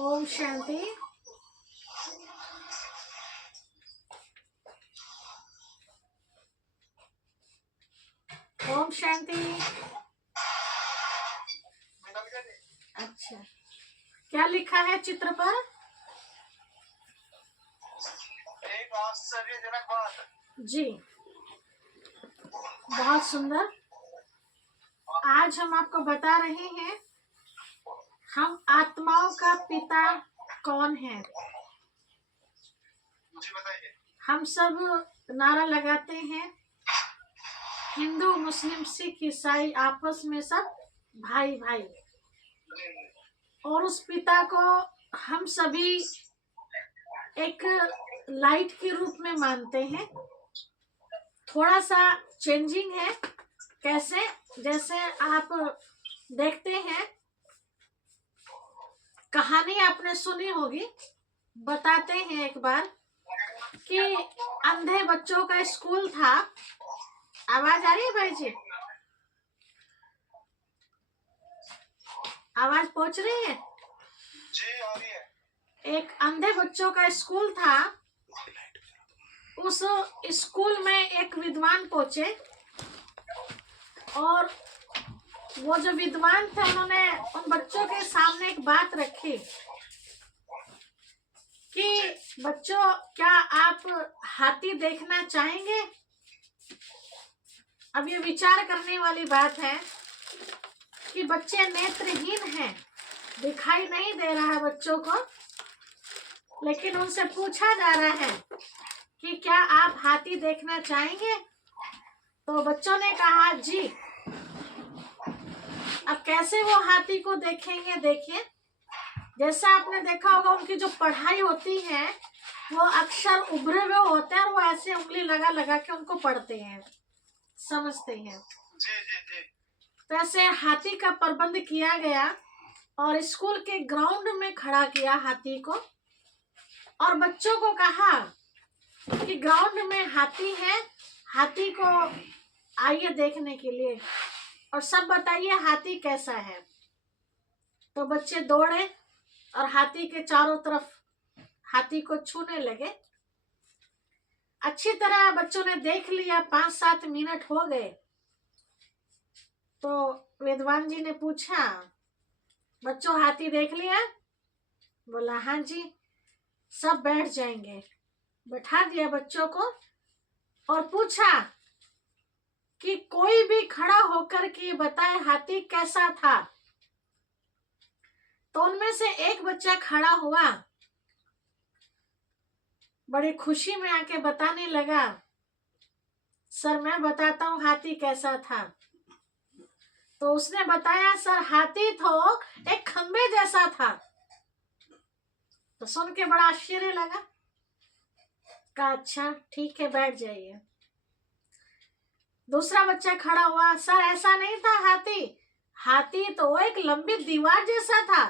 ओम शांति। ओम शांति। अच्छा, क्या लिखा है चित्र पर? एक आश्चर्यजनक बात। जी, बहुत सुंदर। आज हम आपको बता रहे हैं हम आत्माओं का पिता कौन है। मुझे बताइए। हम सब नारा लगाते हैं, हिंदू मुस्लिम सिख ईसाई आपस में सब भाई भाई, और उस पिता को हम सभी एक लाइट के रूप में मानते हैं। थोड़ा सा चेंजिंग है। कैसे? जैसे आप देखते हैं, कहानी आपने सुनी होगी, बताते हैं एक बार कि अंधे बच्चों का स्कूल था। आवाज आ रही है भाई जी? आवाज पहुंच रही है? जी आ रही है। एक अंधे बच्चों का स्कूल था। उस स्कूल में एक विद्वान पहुंचे, और वो जो विद्वान थे उन्होंने उन बच्चों के सामने एक बात रखी कि बच्चों, क्या आप हाथी देखना चाहेंगे? अब ये विचार करने वाली बात है कि बच्चे नेत्रहीन हैं, दिखाई नहीं दे रहा है बच्चों को, लेकिन उनसे पूछा जा रहा है कि क्या आप हाथी देखना चाहेंगे? तो बच्चों ने कहा जी। अब कैसे वो हाथी को देखेंगे? देखिए, जैसा आपने देखा होगा, उनकी जो पढ़ाई होती है वो अक्षर उभरे हुए होते हैं और वो ऐसे उंगली लगा लगा के उनको पढ़ते हैं, समझते हैं। जी जी जी। तो ऐसे हाथी का प्रबंध किया गया और स्कूल के ग्राउंड में खड़ा किया हाथी को, और बच्चों को कहा कि ग्राउंड में हाथी है, हाथी को आइए देखने के लिए, और सब बताइए हाथी कैसा है। तो बच्चे दौड़े और हाथी के चारों तरफ हाथी को छूने लगे। अच्छी तरह बच्चों ने देख लिया, 5-7 मिनट हो गए। तो विद्वान जी ने पूछा, बच्चों हाथी देख लिया? बोला हाँ जी। सब बैठ जाएंगे। बैठा दिया बच्चों को और पूछा कि कोई भी खड़ा होकर के बताए हाथी कैसा था। तो उनमें से एक बच्चा खड़ा हुआ, बड़ी खुशी में आके बताने लगा, सर मैं बताता हूँ हाथी कैसा था। तो उसने बताया, सर हाथी तो एक खंबे जैसा था। तो सुन के बड़ा आश्चर्य लगा। कहा अच्छा ठीक है, बैठ जाइए। दूसरा बच्चा खड़ा हुआ, सर ऐसा नहीं था हाथी, हाथी तो एक लंबी दीवार जैसा था।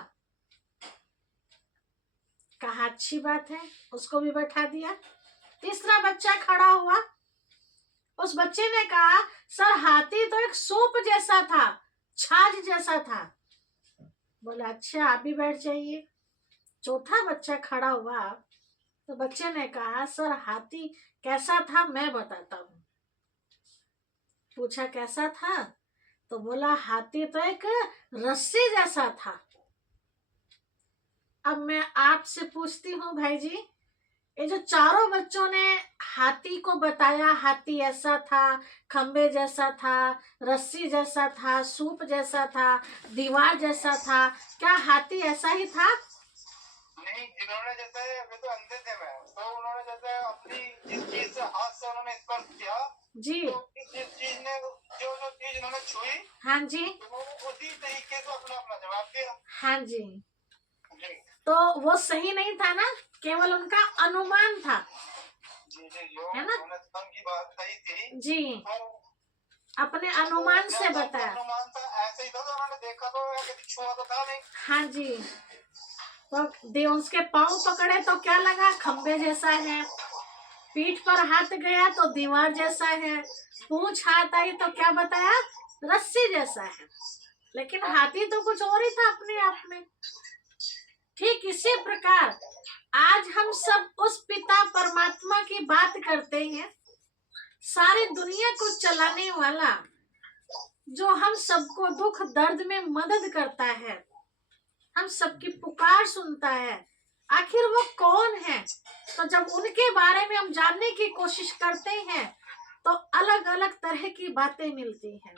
कहा अच्छी बात है, उसको भी बैठा दिया। तीसरा बच्चा खड़ा हुआ, उस बच्चे ने कहा, सर हाथी तो एक सूप जैसा था, छाछ जैसा था। बोला अच्छा आप भी बैठ जाइए। चौथा बच्चा खड़ा हुआ, तो बच्चे ने कहा, सर हाथी कैसा था मैं बताता हूँ। पूछा कैसा था? तो बोला हाथी तो एक रस्सी जैसा था। अब मैं आपसे पूछती हूँ भाई जी, ये जो चारों बच्चों ने हाथी को बताया, हाथी ऐसा था, खंबे जैसा था, रस्सी जैसा था, सूप जैसा था, दीवार जैसा था, क्या हाथी ऐसा ही था? नहीं, जिन्होंने जैसे वे तो अंधे थे मैं, तो उन्होंने जैसे अपनी जिस चीज से हाथ से उन्होंने स्पर्श किया जी, तो जिस चीज ने जो जो चीज उन्होंने छुई, हाँ जी, तो उन्होंने उसी तरीके से अपना अपना जवाब दिया। हाँ जी। जी तो वो सही नहीं था ना, केवल उनका अनुमान था, जी जी। जो है ना? उन्होंने स्तंभ की बात कही थी, जी, तो अपने अनुमान से जैसा उनका बताया। अनुमान था ऐसे ही था, तो उन्होंने देखा तो कभी छुआ तो था नहीं। हाँ जी। तो उसके पांव पकड़े तो क्या लगा? खंबे जैसा है। पीठ पर हाथ गया तो दीवार जैसा है। पूंछ हाथ आई तो क्या बताया? रस्सी जैसा है। लेकिन हाथी तो कुछ और ही था अपने आप में। ठीक इसी प्रकार आज हम सब उस पिता परमात्मा की बात करते हैं, सारी दुनिया को चलाने वाला, जो हम सबको दुख दर्द में मदद करता है, हम सबकी पुकार सुनता है। आखिर वो कौन है? तो जब उनके बारे में हम जानने की कोशिश करते हैं तो अलग अलग तरह की बातें मिलती हैं।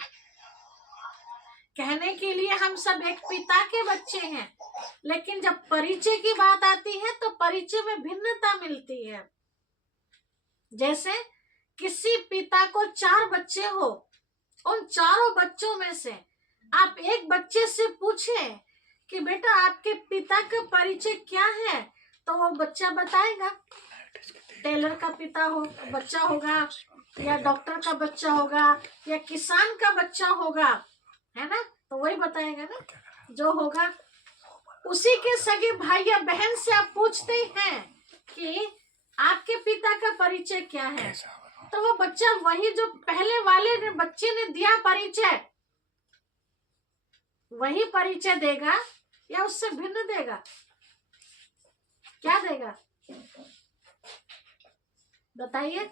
कहने के लिए हम सब एक पिता के बच्चे हैं, लेकिन जब परिचय की बात आती है तो परिचय में भिन्नता मिलती है। जैसे किसी पिता को 4 बच्चे हो, उन चारों बच्चों में से आप एक बच्चे से पूछे कि बेटा आपके पिता का परिचय क्या है, तो वो बच्चा बताएगा। टेलर का पिता हो बच्चा होगा, या डॉक्टर का बच्चा होगा, या किसान का बच्चा होगा, है ना, तो वही बताएगा ना जो होगा। उसी के सगे भाई या बहन से आप पूछते हैं कि आपके पिता का परिचय क्या है, तो वो बच्चा वही जो पहले वाले ने बच्चे ने दिया परिचय, वही परिचय देगा या उससे भिन्न देगा? क्या देगा बताइए?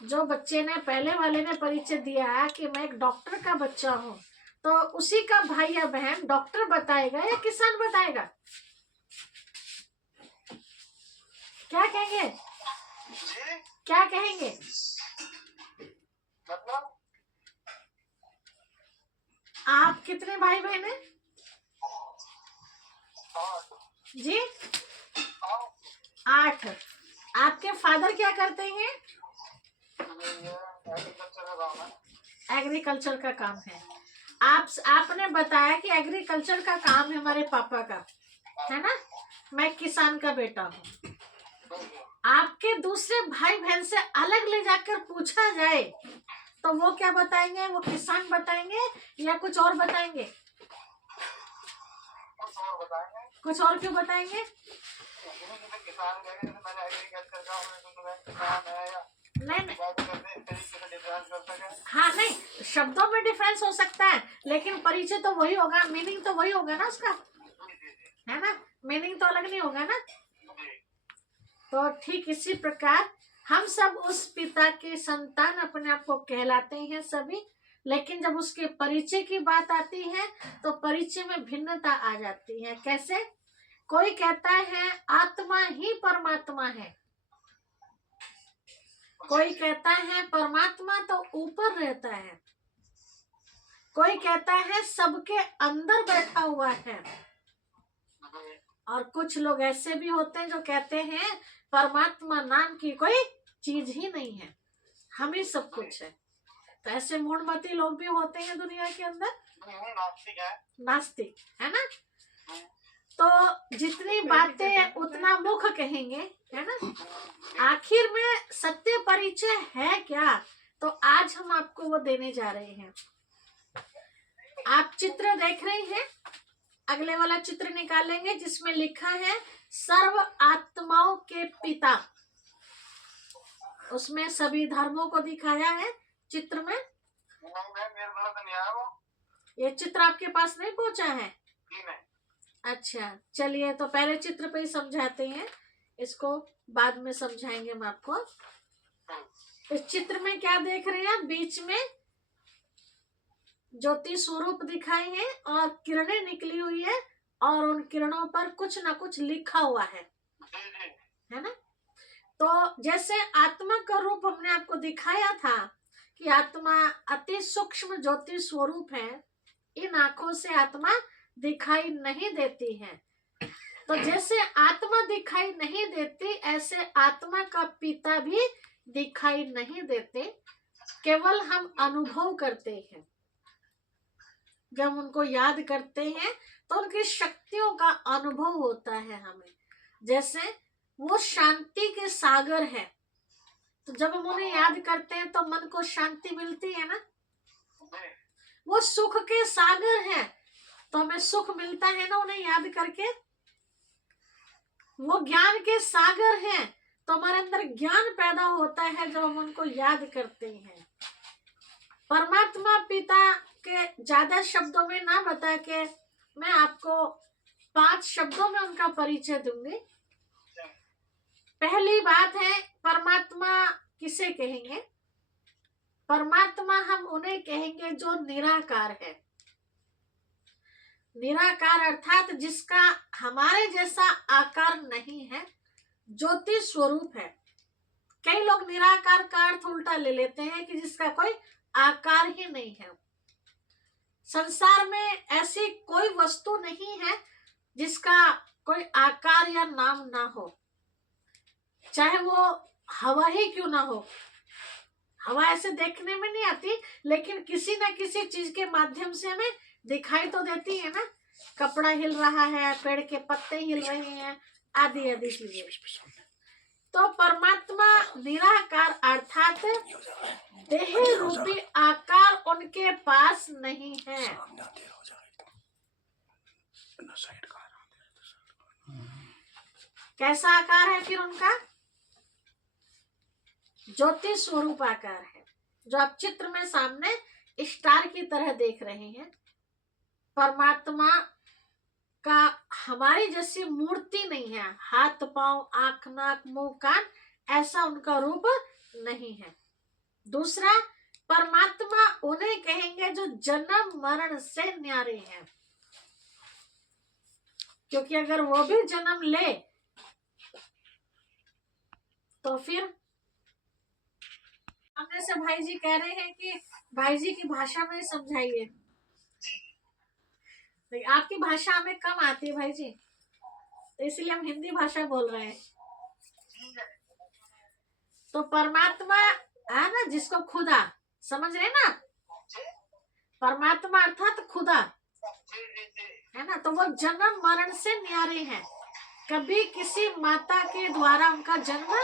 जो बच्चे ने पहले वाले ने परिचय दिया कि मैं एक डॉक्टर का बच्चा हूं, तो उसी का भाई या बहन डॉक्टर बताएगा या किसान बताएगा? क्या कहेंगे? क्या कहेंगे? मतलब आप कितने भाई बहन हैं जी? 8। आपके फादर क्या करते हैं? एग्रीकल्चर का काम है। आपने बताया कि एग्रीकल्चर का काम है हमारे पापा का, है ना, मैं किसान का बेटा हूँ। आपके दूसरे भाई बहन से अलग ले जाकर पूछा जाए तो वो क्या बताएंगे? वो किसान बताएंगे या कुछ और बताएंगे? कुछ और क्यों बताएंगे? नहीं, हाँ नहीं, शब्दों में डिफरेंस हो सकता है, लेकिन परिचय तो वही होगा, मीनिंग तो वही होगा ना उसका, है ना, मीनिंग तो अलग नहीं होगा ना। तो ठीक इसी प्रकार हम सब उस पिता के संतान अपने आप को कहलाते हैं सभी, लेकिन जब उसके परिचय की बात आती है तो परिचय में भिन्नता आ जाती है। कैसे? कोई कहता है आत्मा ही परमात्मा है, कोई कहता है परमात्मा तो ऊपर रहता है, कोई कहता है सबके अंदर बैठा हुआ है, और कुछ लोग ऐसे भी होते हैं जो कहते हैं परमात्मा नाम की कोई चीज ही नहीं है, हम ही सब कुछ है। तो ऐसे मूढ़मती लोग भी होते हैं दुनिया के अंदर, नास्तिक है ना। तो जितनी बातें उतना मुख कहेंगे, है ना। आखिर में सत्य परिचय है क्या, तो आज हम आपको वो देने जा रहे हैं। आप चित्र देख रहे हैं, अगले वाला चित्र निकालेंगे जिसमें लिखा है सर्व आत्माओं के पिता। उसमें सभी धर्मों को दिखाया है चित्र में। ये चित्र आपके पास नहीं पहुंचा है? अच्छा चलिए, तो पहले चित्र पे ही समझाते हैं, इसको बाद में समझाएंगे हम आपको। इस चित्र में क्या देख रहे हैं? बीच में ज्योति स्वरूप दिखाई है और किरणें निकली हुई है, और उन किरणों पर कुछ ना कुछ लिखा हुआ है ना। तो जैसे आत्मा का रूप हमने आपको दिखाया था कि आत्मा अति सूक्ष्म ज्योति स्वरूप है, इन आंखों से आत्मा दिखाई नहीं देती है। तो जैसे आत्मा दिखाई नहीं देती, ऐसे आत्मा का पिता भी दिखाई नहीं देते, केवल हम अनुभव करते हैं। जब उनको याद करते हैं तो उनकी शक्तियों का अनुभव होता है हमें। जैसे वो शांति के सागर है, तो जब हम उन्हें याद करते हैं तो मन को शांति मिलती है ना। वो सुख के सागर है, तो हमें सुख मिलता है ना उन्हें याद करके। वो ज्ञान के सागर हैं, तो हमारे अंदर ज्ञान पैदा होता है जब हम उनको याद करते हैं। परमात्मा पिता के ज्यादा शब्दों में ना बता के मैं आपको 5 शब्दों में उनका परिचय दूंगी। पहली बात है, परमात्मा किसे कहेंगे? परमात्मा हम उन्हें कहेंगे जो निराकार है। निराकार अर्थात जिसका हमारे जैसा आकार नहीं है, ज्योति स्वरूप है। कई लोग निराकार का अर्थ उल्टा ले लेते हैं कि जिसका कोई आकार ही नहीं है। संसार में ऐसी कोई वस्तु नहीं है जिसका कोई आकार या नाम ना हो, चाहे वो हवा ही क्यों ना हो। हवा ऐसे देखने में नहीं आती, लेकिन किसी न किसी चीज के माध्यम से हमें दिखाई तो देती है ना। कपड़ा हिल रहा है, पेड़ के पत्ते हिल रहे हैं, आदि आदि चीजें। तो परमात्मा निराकार अर्थात देह रूपी आकार उनके पास नहीं है। कैसा आकार है फिर उनका? ज्योति स्वरूप आकार है, जो आप चित्र में सामने स्टार की तरह देख रहे हैं। परमात्मा का हमारी जैसी मूर्ति नहीं है, हाथ पांव आंख नाक मुंह कान ऐसा उनका रूप नहीं है। दूसरा, परमात्मा उन्हें कहेंगे जो जन्म मरण से न्यारे हैं, क्योंकि अगर वो भी जन्म ले तो फिर सामने से भाई जी कह रहे हैं कि भाई जी की भाषा में समझाइए। आपकी भाषा हमें कम आती है भाई जी, तो इसलिए हम हिंदी भाषा बोल रहे हैं। तो परमात्मा है ना, जिसको खुदा समझ रहे ना, परमात्मा अर्थात खुदा है ना, तो वो जन्म मरण से न्यारे हैं। कभी किसी माता के द्वारा उनका जन्म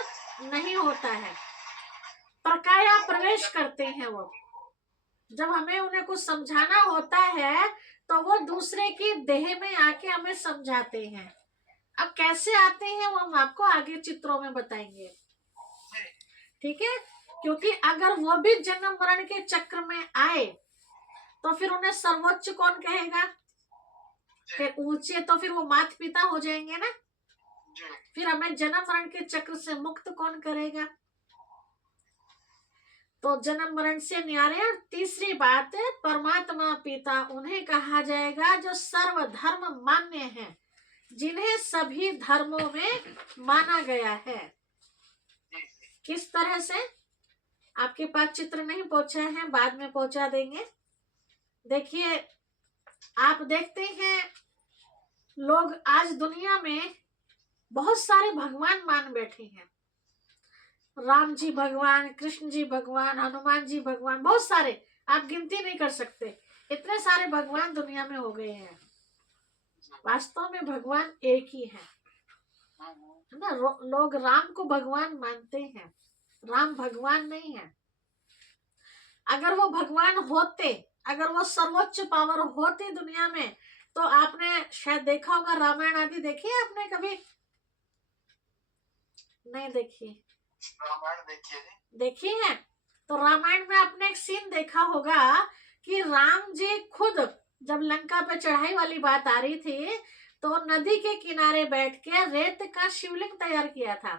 नहीं होता है, प्रकाया प्रवेश करते हैं वो। जब हमें उन्हें कुछ समझाना होता है तो वो दूसरे की देह में आके हमें समझाते हैं। अब कैसे आते हैं वो हम आपको आगे चित्रों में बताएंगे, ठीक है। क्योंकि अगर वो भी जन्म मरण के चक्र में आए तो फिर उन्हें सर्वोच्च कौन कहेगा? फिर ऊंचे तो फिर वो माता पिता हो जाएंगे ना। फिर हमें जन्म मरण के चक्र से मुक्त कौन करेगा? तो जन्म मरण से न्यारे। और तीसरी बात है, परमात्मा पिता उन्हें कहा जाएगा जो सर्वधर्म मान्य है, जिन्हें सभी धर्मों में माना गया है। किस तरह से? आपके पास चित्र नहीं पहुंचा है, बाद में पहुंचा देंगे। देखिए, आप देखते हैं लोग आज दुनिया में बहुत सारे भगवान मान बैठे हैं। राम जी भगवान, कृष्ण जी भगवान, हनुमान जी भगवान, बहुत सारे, आप गिनती नहीं कर सकते, इतने सारे भगवान दुनिया में हो गए हैं। वास्तव में भगवान एक ही है ना। लोग राम को भगवान मानते हैं, राम भगवान नहीं है। अगर वो भगवान होते, अगर वो सर्वोच्च पावर होती दुनिया में, तो आपने शायद देखा होगा, रामायण आदि देखी है आपने कभी? नहीं देखी? रामायण देखी है। तो रामायण में आपने एक सीन देखा होगा कि राम जी खुद जब लंका पे चढ़ाई वाली बात आ रही थी तो नदी के किनारे बैठ के रेत का शिवलिंग तैयार किया था,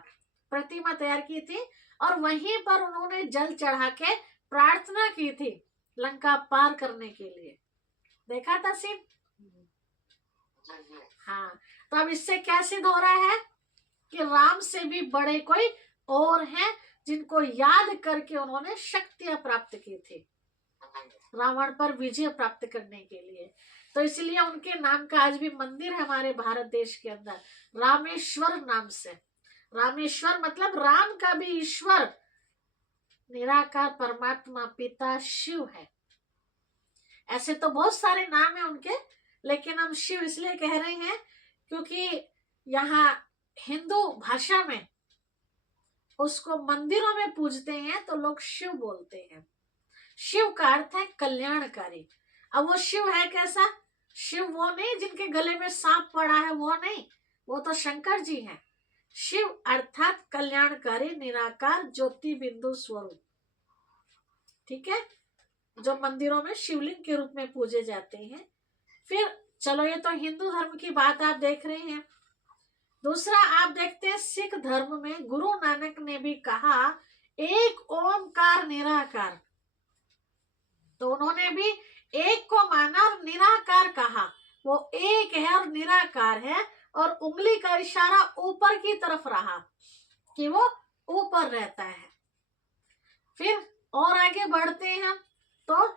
प्रतिमा तैयार की थी, और वहीं पर उन्होंने जल चढ़ा के प्रार्थना की थी लंका पार करने के लिए। देखा था सीन? हाँ। तो अब इससे क्या सिद्ध हो रहा है कि राम से भी बड़े कोई और हैं जिनको याद करके उन्होंने शक्तियां प्राप्त की थी रावण पर विजय प्राप्त करने के लिए। तो इसलिए उनके नाम का आज भी मंदिर है हमारे भारत देश के अंदर, रामेश्वर नाम से। रामेश्वर मतलब राम का भी ईश्वर, निराकार परमात्मा पिता शिव है। ऐसे तो बहुत सारे नाम है उनके, लेकिन हम शिव इसलिए कह रहे हैं क्योंकि यहाँ हिंदू भाषा में उसको मंदिरों में पूजते हैं तो लोग शिव बोलते हैं। शिव का अर्थ है कल्याणकारी। अब वो शिव है कैसा? शिव वो नहीं जिनके गले में सांप पड़ा है, वो नहीं, वो तो शंकर जी हैं। शिव अर्थात कल्याणकारी, निराकार, ज्योति बिंदु स्वरूप, ठीक है, जो मंदिरों में शिवलिंग के रूप में पूजे जाते हैं। फिर चलो ये तो हिंदू धर्म की बात आप देख रहे हैं। दूसरा आप देखते हैं सिख धर्म में गुरु नानक ने भी कहा एक ओमकार निराकार। तो उन्होंने भी एक को माना और निराकार कहा। वो एक है और निराकार है, और उंगली का इशारा ऊपर की तरफ रहा कि वो ऊपर रहता है। फिर और आगे बढ़ते हैं हम तो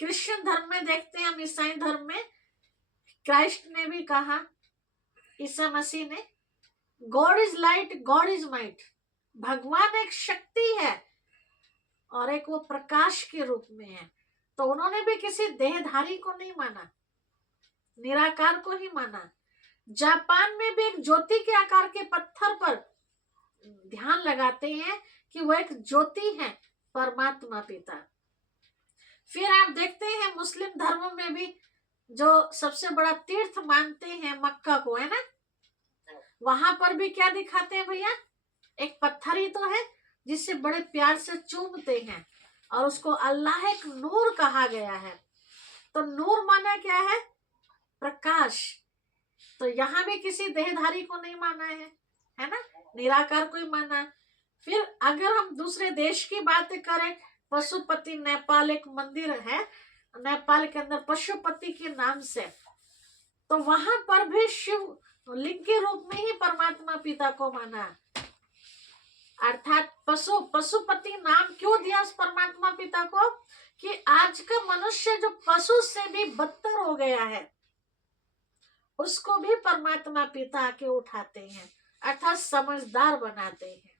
क्रिश्चियन धर्म में देखते हैं हम, ईसाई धर्म में क्राइस्ट ने भी कहा, ईसा मसीह ने, God is light God is might. भगवान एक शक्ति है और एक वो प्रकाश के रूप में है। तो उन्होंने भी किसी देहधारी को नहीं माना, निराकार को ही माना। जापान में भी एक ज्योति के आकार के पत्थर पर ध्यान लगाते हैं कि वो एक ज्योति है, परमात्मा पिता। फिर आप देखते हैं मुस्लिम धर्म में भी जो सबसे बड़ा तीर्थ मानते हैं मक्का को, है ना, वहां पर भी क्या दिखाते हैं भैया, एक पत्थर ही तो है जिसे बड़े प्यार से चूमते हैं, और उसको अल्लाह एक नूर कहा गया है। तो नूर माना क्या है, प्रकाश। तो यहाँ भी किसी देहधारी को नहीं माना है ना, निराकार को ही माना। फिर अगर हम दूसरे देश की बात करें, पशुपति नेपाल एक मंदिर है, नेपाल के अंदर पशुपति के नाम से, तो वहां पर भी शिव लिंग के रूप में ही परमात्मा पिता को माना। अर्थात पशुपति नाम क्यों दिया उस परमात्मा पिता को, कि आज का मनुष्य जो पशु से भी बदतर हो गया है उसको भी परमात्मा पिता के उठाते हैं, अर्थात समझदार बनाते हैं।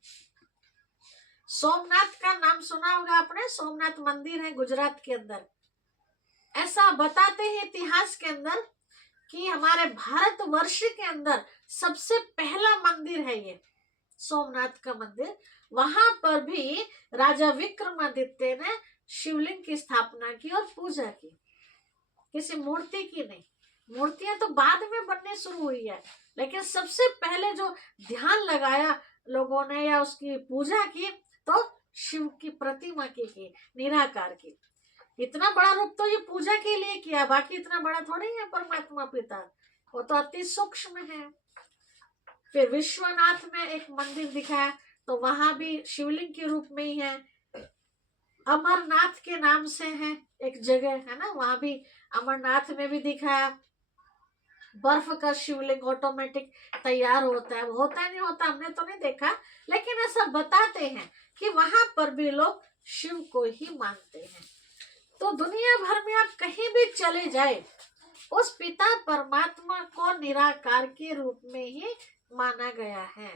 सोमनाथ का नाम सुना होगा आपने, सोमनाथ मंदिर है गुजरात के अंदर। ऐसा बताते हैं इतिहास के अंदर कि हमारे भारत वर्ष के अंदर सबसे पहला मंदिर है ये सोमनाथ का मंदिर। वहां पर भी राजा विक्रमादित्य ने शिवलिंग की स्थापना की और पूजा की, किसी मूर्ति की नहीं। मूर्तियां तो बाद में बनने शुरू हुई है, लेकिन सबसे पहले जो ध्यान लगाया लोगों ने या उसकी पूजा की तो शिव की प्रतिमा की निराकार की। इतना बड़ा रूप तो ये पूजा के लिए किया, बाकी इतना बड़ा थोड़ी है परमात्मा पिता, वो तो अति सूक्ष्म है। फिर विश्वनाथ में एक मंदिर दिखाया, तो वहां भी शिवलिंग के रूप में ही है। अमरनाथ के नाम से है एक जगह, है ना, वहां भी अमरनाथ में भी दिखाया। बर्फ का शिवलिंग ऑटोमेटिक तैयार होता है, वो होता है नहीं होता हमने तो नहीं देखा, लेकिन ऐसा बताते हैं कि वहां पर भी लोग शिव को ही मानते हैं। तो दुनिया भर में आप कहीं भी चले जाए, उस पिता परमात्मा को निराकार के रूप में ही माना गया है।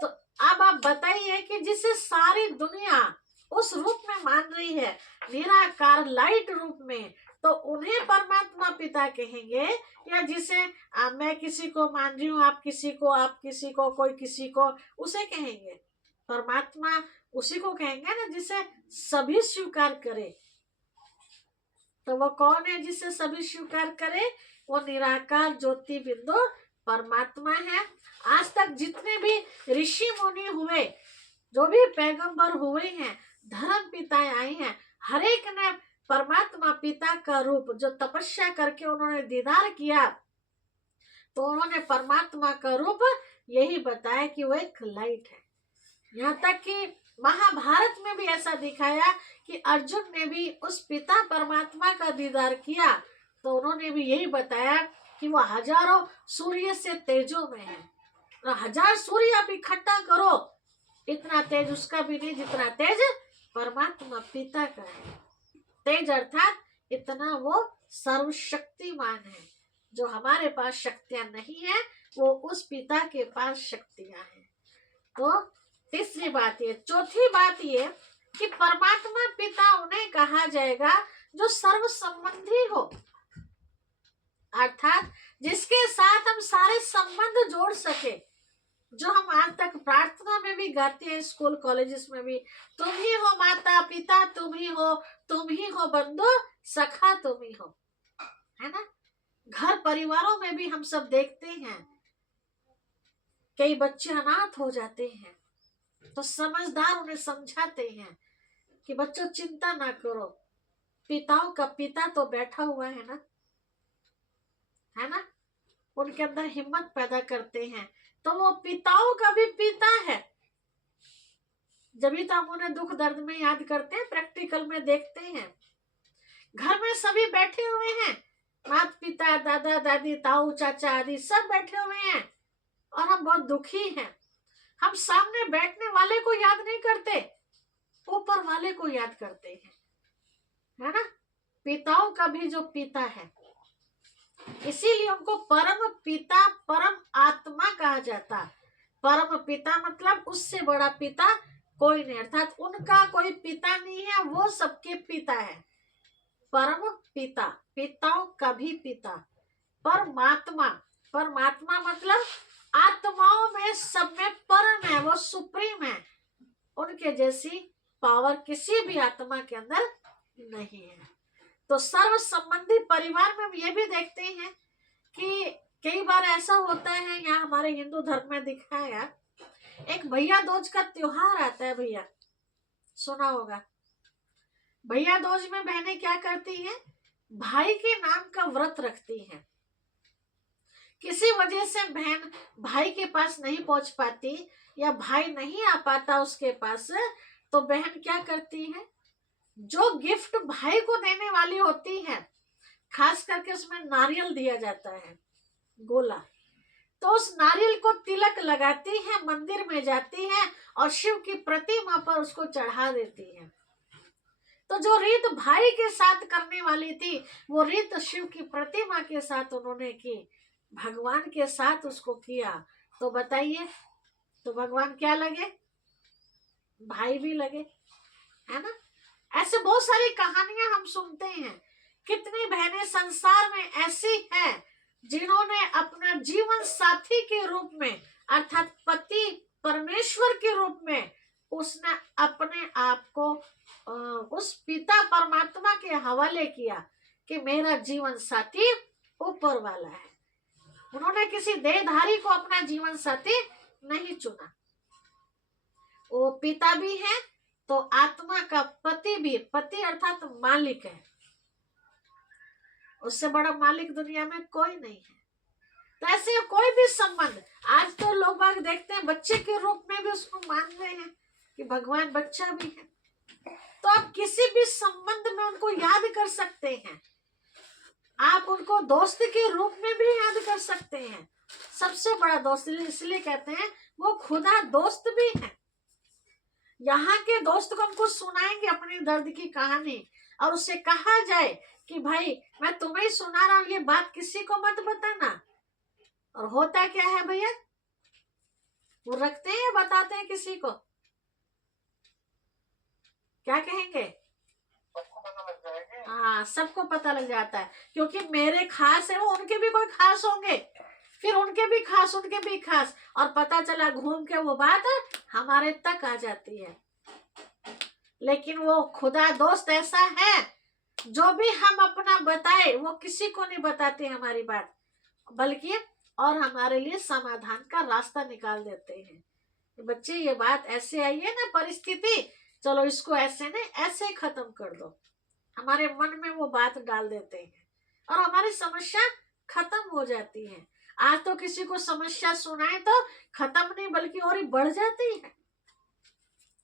तो अब आप बताइए कि जिसे सारी दुनिया उस रूप में मान रही है, निराकार लाइट रूप में, तो उन्हें परमात्मा पिता कहेंगे, या जिसे मैं किसी को मान रही हूँ, आप किसी को, कोई किसी को, उसे कहेंगे परमात्मा? उसी को कहेंगे ना जिसे सभी स्वीकार करे। तो वो कौन है जिसे सभी स्वीकार करे? वो निराकार ज्योति बिंदु परमात्मा है। आज तक जितने भी ऋषि मुनि हुए, जो भी पैगंबर हुए हैं, धर्म पिताएं आई हैं, हर एक ने परमात्मा पिता का रूप जो तपस्या करके उन्होंने दीदार किया, तो उन्होंने परमात्मा का रूप यही बताया कि वो एक लाइट है। यहाँ तक कि महाभारत में भी ऐसा दिखाया कि अर्जुन ने भी उस पिता परमात्मा का दीदार किया, तो उन्होंने भी यही बताया कि वो हजारों सूर्य से तेजों में है। 1000 सूर्य आप इकट्ठा करो, इतना तेज उसका भी नहीं जितना तेज परमात्मा पिता का है। तेज अर्थात इतना वो सर्वशक्तिमान है। जो हमारे पास शक्तियां नहीं है, वो उस पिता के पास शक्तियां हैं। तो तीसरी बात ये। चौथी बात ये कि परमात्मा पिता उन्हें कहा जाएगा जो सर्व संबंधी हो, अर्थात जिसके साथ हम सारे संबंध जोड़ सके। जो हम आज तक प्रार्थना में भी गाते हैं, स्कूल कॉलेजेस में भी, तुम ही हो माता पिता, तुम ही हो बंधु सखा, तुम ही हो, है ना। घर परिवारों में भी हम सब देखते हैं, कई बच्चे अनाथ हो जाते हैं, तो समझदार उन्हें समझाते हैं कि बच्चों चिंता ना करो, पिताओं का पिता तो बैठा हुआ है ना, है ना, उनके अंदर हिम्मत पैदा करते हैं। तो वो पिताओं का भी पिता है, जब भी तो हम उन्हें दुख दर्द में याद करते हैं, प्रैक्टिकल में देखते हैं। घर में सभी बैठे हुए हैं, माता पिता, दादा दादी, ताऊ चाचा आदि सब बैठे हुए हैं, और हम बहुत दुखी हैं। हम सामने बैठने वाले को याद नहीं करते, ऊपर वाले को याद करते हैं, है ना। पिताओं का भी जो पिता है, इसीलिए उनको परम पिता, परम आत्मा कहा जाता। परम पिता मतलब उससे बड़ा पिता कोई नहीं, अर्थात उनका कोई पिता नहीं है, वो सबके पिता है। परम पिता, पिताओं का भी पिता। परमात्मा, परमात्मा मतलब आत्माओं में सब में परम है, वो सुप्रीम है। उनके जैसी पावर किसी भी आत्मा के अंदर नहीं है। तो सर्व संबंधी परिवार में हम ये भी देखते हैं कि कई बार ऐसा होता है, यहाँ हमारे हिंदू धर्म में दिखाया, एक भैया दूज का त्योहार आता है, भैया सुना होगा। भैया दूज में बहनें क्या करती हैं, भाई के नाम का व्रत रखती हैं। किसी वजह से बहन भाई के पास नहीं पहुंच पाती, या भाई नहीं आ पाता उसके पास, तो बहन क्या करती है, जो गिफ्ट भाई को देने वाली होती है, खास करके उसमें नारियल दिया जाता है, गोला, तो उस नारियल को तिलक लगाती है, मंदिर में जाती है और शिव की प्रतिमा पर उसको चढ़ा देती है। तो जो रीत भाई के साथ करने वाली थी, वो रीत शिव की प्रतिमा के साथ उन्होंने की, भगवान के साथ उसको किया। तो बताइए, तो भगवान क्या लगे, भाई भी लगे, है ना। ऐसे बहुत सारी कहानियां हम सुनते हैं। कितनी बहनें संसार में ऐसी हैं जिन्होंने अपना जीवन साथी के रूप में, अर्थात पति परमेश्वर के रूप में, उसने अपने आप को उस पिता परमात्मा के हवाले किया कि मेरा जीवन साथी ऊपर वाला है। उन्होंने किसी देहधारी को अपना जीवन साथी नहीं चुना। वो पिता भी है तो आत्मा का पति भी, पति अर्थात मालिक है, उससे बड़ा मालिक दुनिया में कोई नहीं है। तो ऐसे कोई भी संबंध, आज तो लोग बाग देखते हैं बच्चे के रूप में भी उसको मान रहे हैं कि भगवान बच्चा भी है। तो आप किसी भी संबंध में उनको याद कर सकते हैं, आप उनको दोस्त के रूप में भी याद कर सकते हैं। सबसे बड़ा दोस्त इसलिए कहते हैं वो खुदा दोस्त भी है। यहाँ के दोस्त को हमको सुनाएंगे अपने दर्द की कहानी, और उससे कहा जाए कि भाई मैं तुम्हें ही सुना रहा हूं, ये बात किसी को मत बताना। और होता क्या है भैया, वो रखते हैं, बताते हैं किसी को, क्या कहेंगे, सबको पता लग जाएगा। हाँ सबको पता लग जाता है, क्योंकि मेरे खास है वो, उनके भी कोई खास होंगे, फिर उनके भी खास, उनके भी खास, और पता चला घूम के वो बात हमारे तक आ जाती है। लेकिन वो खुदा दोस्त ऐसा है, जो भी हम अपना बताए वो किसी को नहीं बताते हमारी बात, बल्कि और हमारे लिए समाधान का रास्ता निकाल देते हैं। बच्चे ये बात ऐसे आई है ना परिस्थिति, चलो इसको ऐसे नहीं ऐसे खत्म कर दो, हमारे मन में वो बात डाल देते हैं और हमारी समस्या खत्म हो जाती है। आज तो किसी को समस्या सुनाए तो खत्म नहीं बल्कि और ही बढ़ जाती है,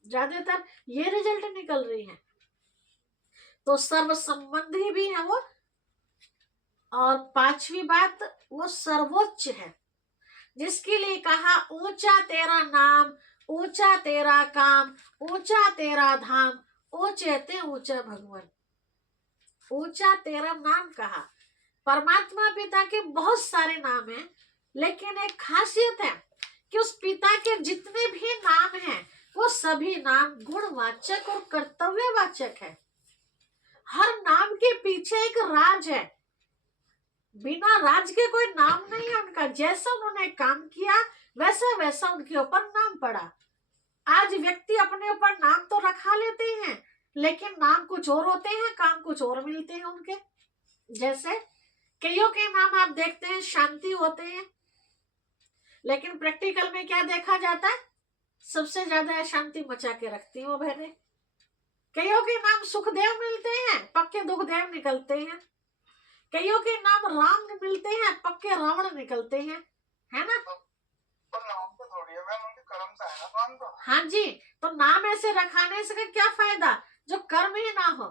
ज्यादातर ये रिजल्ट निकल रही है। तो सर्व संबंधी भी है वो, और पांचवी बात वो सर्वोच्च है, जिसके लिए कहा ऊंचा तेरा नाम, ऊंचा तेरा काम, ऊंचा तेरा धाम, ऊंचे ते ऊंचा भगवान। ऊंचा तेरा नाम कहा। परमात्मा पिता के बहुत सारे नाम हैं, लेकिन एक खासियत है कि उस पिता के जितने भी नाम हैं वो सभी नाम गुणवाचक और कर्तव्यवाचक है। हर नाम के पीछे एक राज है, बिना राज के कोई नाम नहीं है उनका। जैसा उन्होंने काम किया वैसा वैसा उनके ऊपर नाम पड़ा। आज व्यक्ति अपने ऊपर नाम तो रखा लेते हैं, लेकिन नाम कुछ और होते हैं, काम कुछ और मिलते हैं उनके। जैसे कईयों के नाम आप देखते हैं शांति होते हैं, लेकिन प्रैक्टिकल में क्या देखा जाता है, सबसे ज्यादा शांति मचा के रखती हैं वो बहनें। कईयों के नाम सुखदेव मिलते हैं, पक्के दुखदेव निकलते हैं। कईयों के नाम राम मिलते हैं, पक्के रावण निकलते हैं, है ना। तो नाम तो थोड़ी है मैम, उनके कर्म से है ना नाम तो। हाँ जी, तो नाम ऐसे रखाने से क्या फायदा जो कर्म ही ना हो।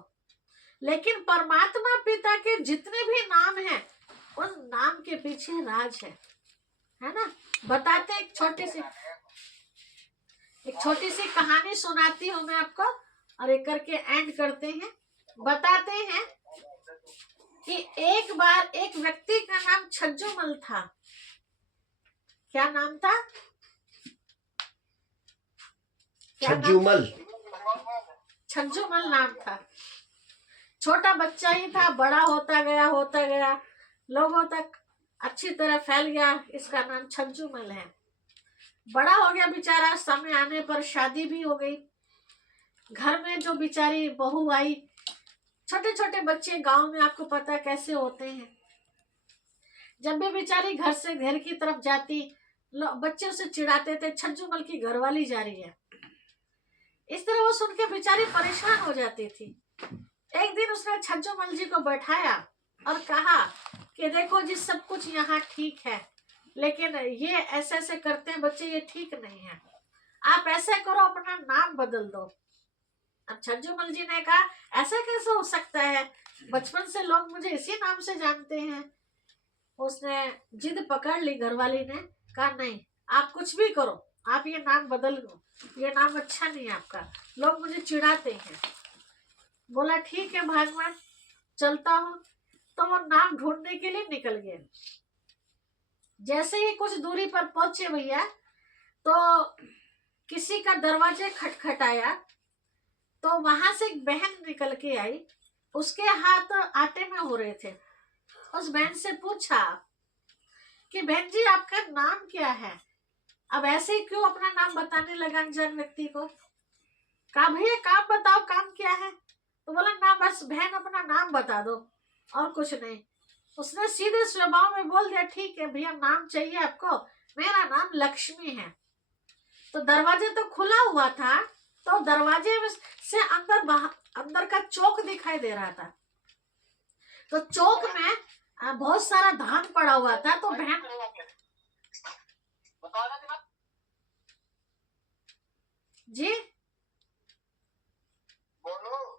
लेकिन परमात्मा पिता के जितने भी नाम हैं उन नाम के पीछे राज है ना। बताते एक छोटी सी कहानी सुनाती हूँ मैं आपको, और एक करके एंड करते हैं। बताते हैं कि एक बार एक व्यक्ति का नाम छज्जूमल था। क्या नाम था? छज्जूमल। छज्जूमल नाम था। छोटा बच्चा ही था, बड़ा होता गया लोगों तक अच्छी तरह फैल गया। इसका नाम छज्जूमल है। बड़ा हो गया बेचारा, समय आने पर शादी भी हो गई। घर में जो बेचारी बहू आई, छोटे छोटे बच्चे गांव में आपको पता कैसे होते हैं, जब भी बेचारी घर से घर की तरफ जाती बच्चे उसे चिढ़ाते थे, छज्जूमल की घरवाली जा रही है। इस तरह वो सुन के बेचारी परेशान हो जाती थी। एक दिन उसने छज्जूमल जी को बैठाया और कहा कि देखो जी, सब कुछ यहाँ ठीक है, लेकिन ये ऐसे ऐसे करते हैं बच्चे, ये ठीक नहीं है। आप ऐसे करो, अपना नाम बदल दो। अब छज्जूमल जी ने कहा, ऐसा कैसे हो सकता है, बचपन से लोग मुझे इसी नाम से जानते हैं। उसने जिद पकड़ ली, घरवाली ने कहा नहीं, आप कुछ भी करो, आप ये नाम बदल दो, ये नाम अच्छा नहीं है आपका, लोग मुझे चिढ़ाते हैं। बोला ठीक है भगवान, चलता हूँ। तो वो नाम ढूंढने के लिए निकल गए। जैसे ही कुछ दूरी पर पहुंचे भैया, तो किसी का दरवाजे खटखटाया, तो वहां से एक बहन निकल के आई। उसके हाथ आटे में हो रहे थे। उस बहन से पूछा कि बहन जी, आपका नाम क्या है? अब ऐसे ही क्यों अपना नाम बताने लगा अनजान व्यक्ति को। कहा भैया काम बताओ, काम क्या है? तो बोला ना, बस बहन अपना नाम बता दो और कुछ नहीं। उसने सीधे स्वभाव में बोल दिया, ठीक है भैया, नाम चाहिए आपको? मेरा नाम लक्ष्मी है। तो दरवाजे तो खुला हुआ था, तो दरवाजे से अंदर का चौक दिखाई दे रहा था। तो चौक में बहुत सारा धान पड़ा हुआ था। तो बहन जी बोलो।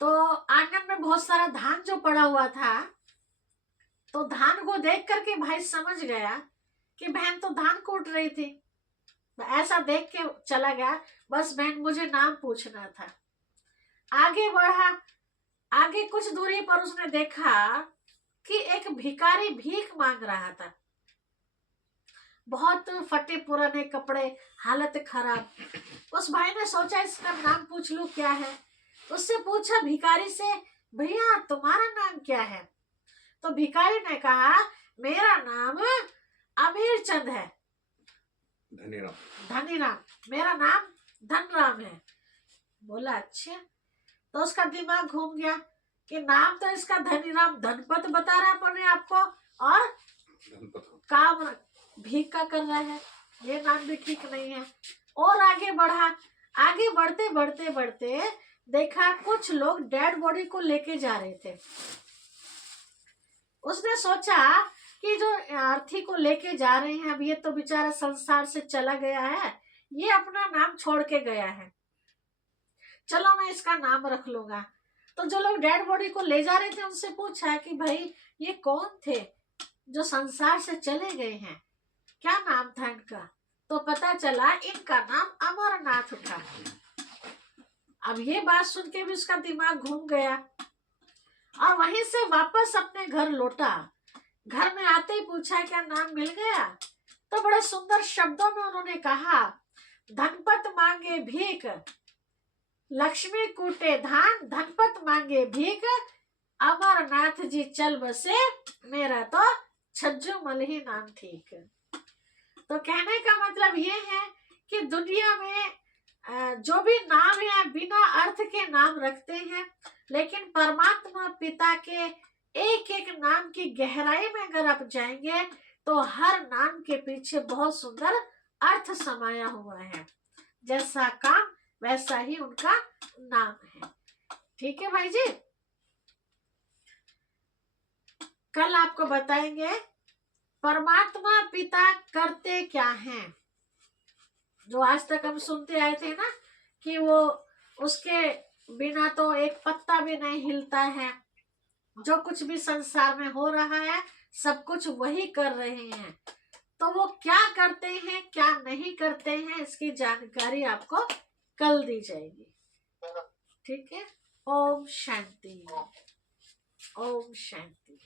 तो आंगन में बहुत सारा धान जो पड़ा हुआ था, तो धान को देख करके भाई समझ गया कि बहन तो धान कूट रही थी। ऐसा देख के चला गया, बस बहन मुझे नाम पूछना था। आगे बढ़ा, आगे कुछ दूरी पर उसने देखा कि एक भिखारी भीख मांग रहा था। बहुत फटे पुराने कपड़े, हालत खराब। उस भाई ने सोचा इसका नाम पूछ लूं क्या है। उससे पूछा भिखारी से, भैया तुम्हारा नाम क्या है? तो भिखारी ने कहा, मेरा नाम अमीर चंद है। धनीराम, मेरा नाम धनराम है। बोला अच्छा। तो उसका दिमाग घूम गया कि नाम तो इसका धनीराम धनपत बता रहा अपने आपको, और काम भीख का कर रहा है, ये नाम भी ठीक नहीं है। और आगे बढ़ा। आगे बढ़ते बढ़ते बढ़ते देखा कुछ लोग डेड बॉडी को लेके जा रहे थे। उसने सोचा कि जो अर्थी को लेके जा रहे हैं, अब ये तो बेचारा संसार से चला गया है, ये अपना नाम छोड़ के गया है, चलो मैं इसका नाम रख लूंगा। तो जो लोग डेड बॉडी को ले जा रहे थे उनसे पूछा कि भाई ये कौन थे जो संसार से चले गए हैं, क्या नाम था इनका? तो पता चला इनका नाम अमरनाथ था। अब ये बात सुन के भी उसका दिमाग घूम गया और वहीं से वापस अपने घर लौटा। घर में आते ही पूछा क्या नाम मिल गया? तो बड़े सुंदर शब्दों में उन्होंने कहा, धनपत मांगे भीख, लक्ष्मी कूटे धान, धनपत मांगे भीख, अमरनाथ जी चल बसे, मेरा तो छज्जूमल ही नाम ठीक। तो कहने का मतलब ये है कि दुनिया में जो भी नाम है बिना अर्थ के नाम रखते हैं, लेकिन परमात्मा पिता के एक एक नाम की गहराई में अगर आप जाएंगे तो हर नाम के पीछे बहुत सुंदर अर्थ समाया हुआ है। जैसा काम वैसा ही उनका नाम है। ठीक है भाई जी, कल आपको बताएंगे परमात्मा पिता करते क्या हैं। जो आज तक हम सुनते आए थे ना कि वो उसके बिना तो एक पत्ता भी नहीं हिलता है, जो कुछ भी संसार में हो रहा है सब कुछ वही कर रहे हैं। तो वो क्या करते हैं क्या नहीं करते हैं इसकी जानकारी आपको कल दी जाएगी। ठीक है, ओम शांति, ओम शांति।